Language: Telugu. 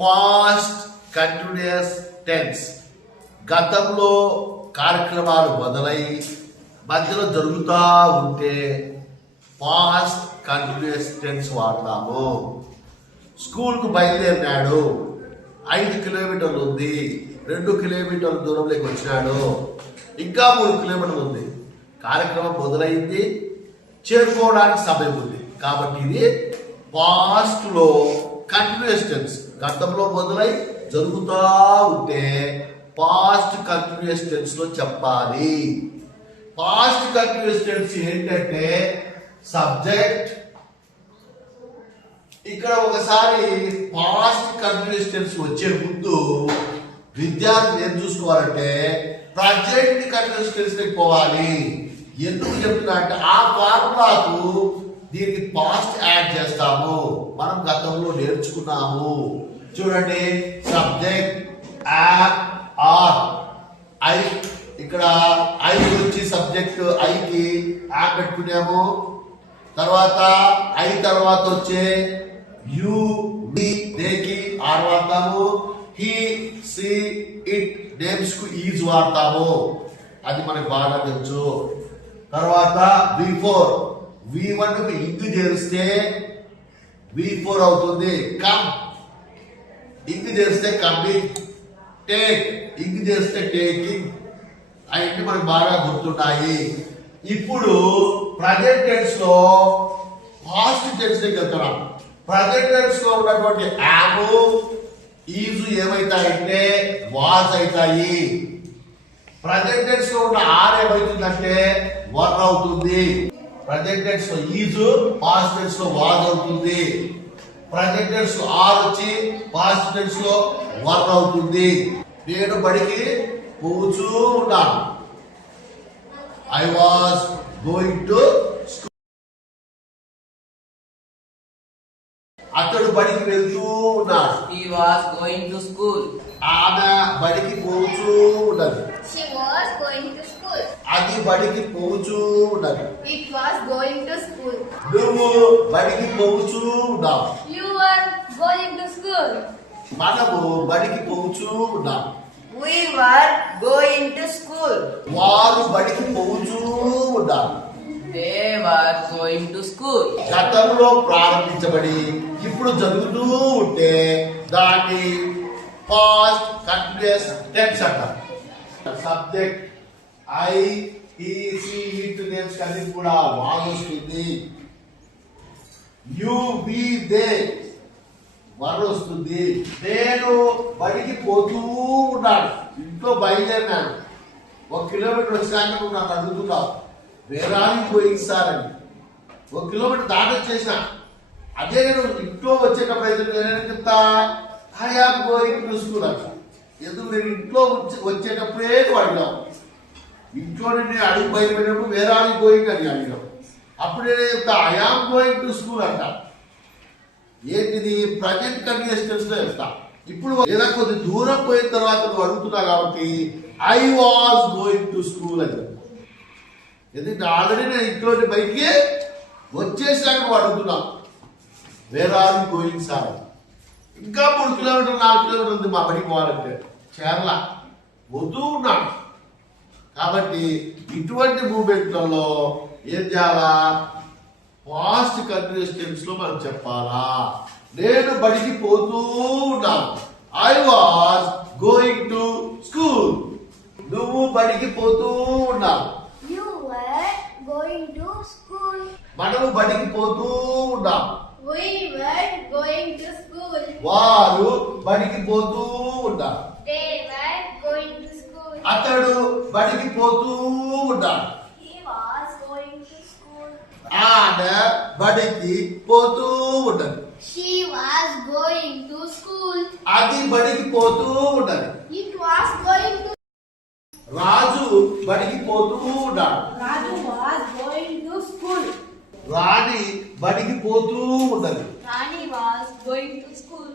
Past continuous tense. గతంలో కార్యక్రమాలు మొదలై మధ్యలో జరుగుతూ ఉంటే పాస్ట్ కంటిన్యూస్ టెన్స్ వాడతాము. స్కూల్కు బయలుదేరినాడు, 5 కిలోమీటర్లు ఉంది, 2 కిలోమీటర్ల దూరంలోకి వచ్చినాడు, ఇంకా 3 కిలోమీటర్లు ఉంది, కార్యక్రమం మొదలైంది, చేరుకోవడానికి సమయం ఉంది. కాబట్టి ఇది పాస్ట్ లో కంటిన్యూస్ టెన్స్. గతంలో మొదలై జరుగుతూ ఉంటే పాస్ట్ కంటిన్యూస్ టెన్స్ లో చెప్పాలి. పాస్ట్ కంటిన్యూస్ టెన్స్ ఏంటంటే సబ్జెక్ట్. ఇక్కడ ఒకసారి పాస్ట్ కంటిన్యూస్ టెన్స్ వచ్చే ముందు విద్యార్థి ఏం చూసుకోవాలంటే ప్రజెంట్ కంటిన్యూస్ టెన్స్ కి పోవాలి. ఎందుకు చెప్తున్నా అంటే ఆ ఫార్ములాకు దీనికి పాస్ట్ యాడ్ చేస్తాము. మనం గతంలో నేర్చుకున్నాము. చూడండి, సబ్జెక్ట్ యాప్ ఆర్ ఐ. ఇక్కడ ఐ గురించి సబ్జెక్ట్ ఐకి యాప్ పెట్టుకున్నాము. తర్వాత ఐ తర్వాత వచ్చే యు వి దేకి ఆర్ వాడతాము. హీ సి ఇట్ నేమ్స్ కు ఈజ్ వాడతాము. అది మనకు బాగా తెలుసు. తర్వాత బిఫోర్ V1 కు ఇంగ్ చేరిస్తే V4 అవుతుంది. కమ్ ఇంగ్ చేరిస్తే కమింగ్. టేక్ ఇంగ్ చేస్తే టేకింగ్. అవన్నీ మనకు బాగా గుర్తున్నాయి. ఇప్పుడు ప్రజెంట్ టెన్స్ లో పాస్ట్ టెన్స్ దగ్గరికి వెళ్తున్నాం. ప్రజెంట్ టెన్స్ లో ఉన్నటువంటి యామ్ ఈజ్ ఏమైతాయంటే వాజ్ అవుతాయి. ప్రజెంట్ టెన్స్ లో ఉన్న ఆర్ ఏమైతుందంటే వర్ అవుతుంది. ప్రజెంట్ టెన్స్ లో ఈజ్, పాస్ట్ టెన్స్ లో వాజ్ అవుతుంది. ప్రజెంట్ టెన్స్ లో ఆర్ వచ్చి పాస్ట్ టెన్స్ లో వర్ అవుతుంది. నేను బడికి పోచూ ఉన్నాను. I was going to school. అతడు బడికి వెళ్తూ ఉన్నాడు. He was going to school. ఆమె బడికి పోచూ ఉన్నది. She was going to school. అది బడికి పోచూ ఉన్నది. It was going to school. నువ్వు బడికి పోచూ ఉన్నావు. You were going to school. మనము బడికి పోచూ ఉన్నాం. We were going to school. వారు బడికి పోచూ ఉన్నారు. They were going to school. గతంలో ప్రారంభించబడి ఇప్పుడు జరుగుతూ ఉంటే దాన్ని పాస్ట్ కంటిన్యూస్ టెన్స్ అంటారు. సబ్జెక్ట్ ఐ, ఈ, సి, ఇట్ నేమ్స్ అన్ని కూడా వాజ్ వస్తుంది. యు, వి, దే వర్ వస్తుంది. నేను బడికి పోతూ ఉన్నాను. ఇంట్లో బయలుదేరినాను. 1 కిలోమీటర్ వచ్చాక నువ్వు నన్ను అడుగుతున్నావు వేరానికి పోయింది సార్ అని. 1 కిలోమీటర్ దాటొచ్చేసిన. అదే నేను ఇంట్లో వచ్చేటప్పుడు అయితే నేనేం చెప్తా, I am going to school అంట. ఎందుకు నేను ఇంట్లో వచ్చేటప్పుడే నువ్వు అడిగావు. ఇంట్లో నేను అడుగు బయలుపోయినప్పుడు వేరానికి గోయింగ్ అని అడిగావు. అప్పుడు నేనే చెప్తా I am going to school అంట. ఏంటిది ప్రజెంట్ కంటిన్యూస్ టెన్స్ లో చెప్తా. ఇప్పుడు ఏదో కొద్ది దూరం పోయిన తర్వాత నువ్వు అడుగుతున్నావు కాబట్టి I was going to school అని చెప్తా. ఎందుకంటే ఆల్రెడీ నేను ఇంట్లో బయటికి వచ్చేసాక నువ్వు అడుగుతున్నావు where are you going sir. ఇంకా 3 కిలోమీటర్లు 4 కిలోమీటర్లు ఉంది మా బడికి పోవాలంటే. కేరళ వద్దు ఉన్నాను. కాబట్టి ఇటువంటి మూమెంట్లలో ఏం చేయాలా, పాస్ట్ కంటిన్యూస్ టెన్స్ లో మనం చెప్పాలా. నేను బడికి పోతూ ఉన్నాను. I was going to school. నువ్వు బడికి పోతూ ఉన్నావు. You were going to school. మనము బడికి పోతూ ఉన్నాం. We were going to school. వారు బడికి పోతూ ఉన్నారు. They were going to school. అతడు బడికి పోతూ ఉన్నాడు. He was going to school. ఆమె బడికి పోతూ ఉన్నది. She was going to school. అది బడికి పోతూ ఉన్నది. It was going to. రాజు బడికి పోతూ ఉన్నాడు. Raju was going to school. రాణి బడికి పోతూ ఉన్నది. Rani was going to school.